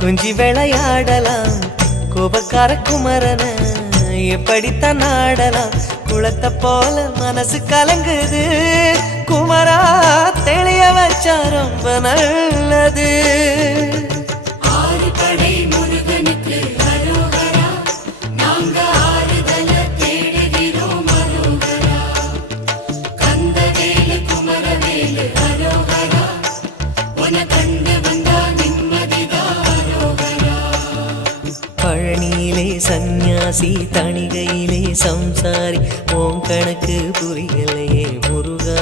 குஞ்சி விளையாடலாம் கோபக்கார குமரன எப்படித்தான் ஆடலாம் குளத்தை போல மனசு கலங்குது குமரா தெளிய வச்சா ரொம்ப நல்லது பழனியிலே சந்நியாசி தணிகையிலே சம்சாரி உன் கணக்கு புரியலையே முருகா